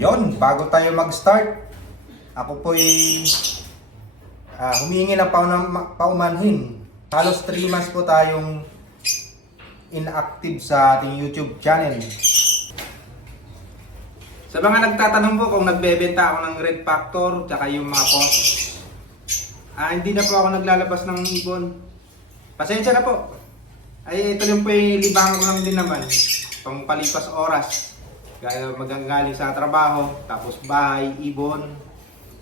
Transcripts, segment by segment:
Yon, bago tayo mag-start, ako po'y humingi ng paumanhin. Halos 3 months po tayong inactive sa ating YouTube channel. Sa mga nagtatanong po kung nagbebenta ako ng Red Factor tsaka yung mga post, hindi na po ako naglalabas ng ibon. Pasensya na po. Ay, ito lang po yung libangan ko lang din naman. Pang palipas oras. Gaya magagaling sa trabaho, tapos bahay, ibon.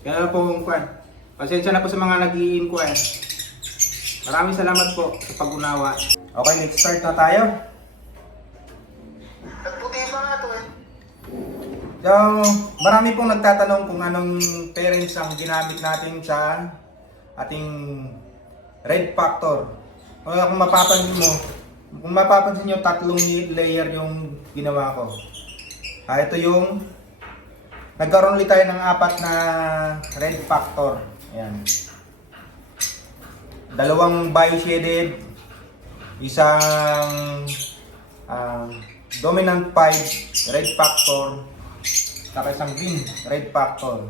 Kaya na po kung kwan. Pasensya na po sa mga nag-i-inquire. Maraming salamat po sa pag-unawa. Okay, let's start na tayo. Nagputi pa nga to eh. So, marami pong nagtatanong kung anong parents ang ginamit natin sa ating Red Factor. Kung mapapansin nyo, 3 layer yung ginawa ko. Ito yung nagkaroon ulit tayo ng 4 na Red Factor. Ayan. 2 bi-shaded, isang dominant 5 Red Factor, saka isang green Red Factor.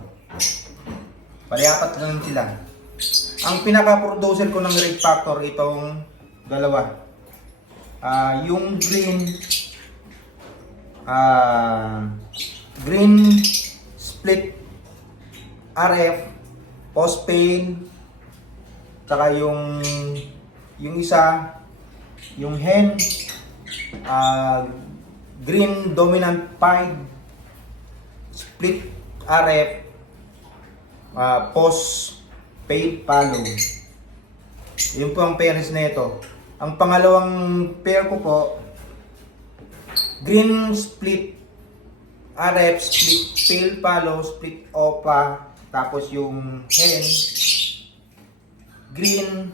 Bali 4 lang sila. Ang pinaka-producer ko ng Red Factor itong dalawa. Yung green split RF post pain, saka yung isa yung hen green dominant 5 split RF post paid follow. Yun po ang pairs na ito. Ang pangalawang pair ko po, green split RF, split pale follow, split OPA, tapos yung hen, green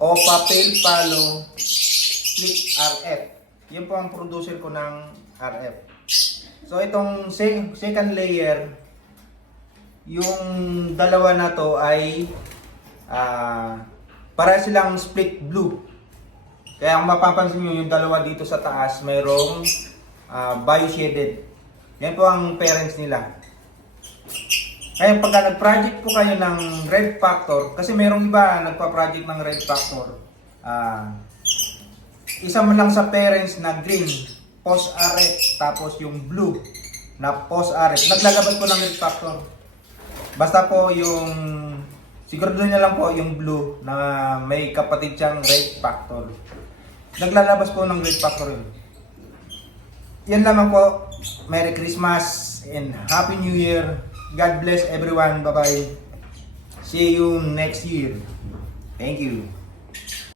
OPA pale follow, split RF. Yun po ang producer ko ng RF. So itong second layer, yung dalawa na to ay para silang split blue. Kaya kung mapapansin nyo, yung dalawa dito sa taas mayroong bi-shaded. Yan po ang parents nila. Kaya pagka nag-project po kayo ng Red Factor, kasi mayroong iba nagpa-project ng Red Factor, isa man lang sa parents na green post RF, tapos yung blue na post RF, naglalabas po ng Red Factor. Basta po yung sigurado nyo lang po yung blue na may kapatid siyang Red Factor. Naglalabas po ng Red Factor yun. Yan lamang po. Merry Christmas and Happy New Year. God bless everyone. Bye-bye. See you next year. Thank you.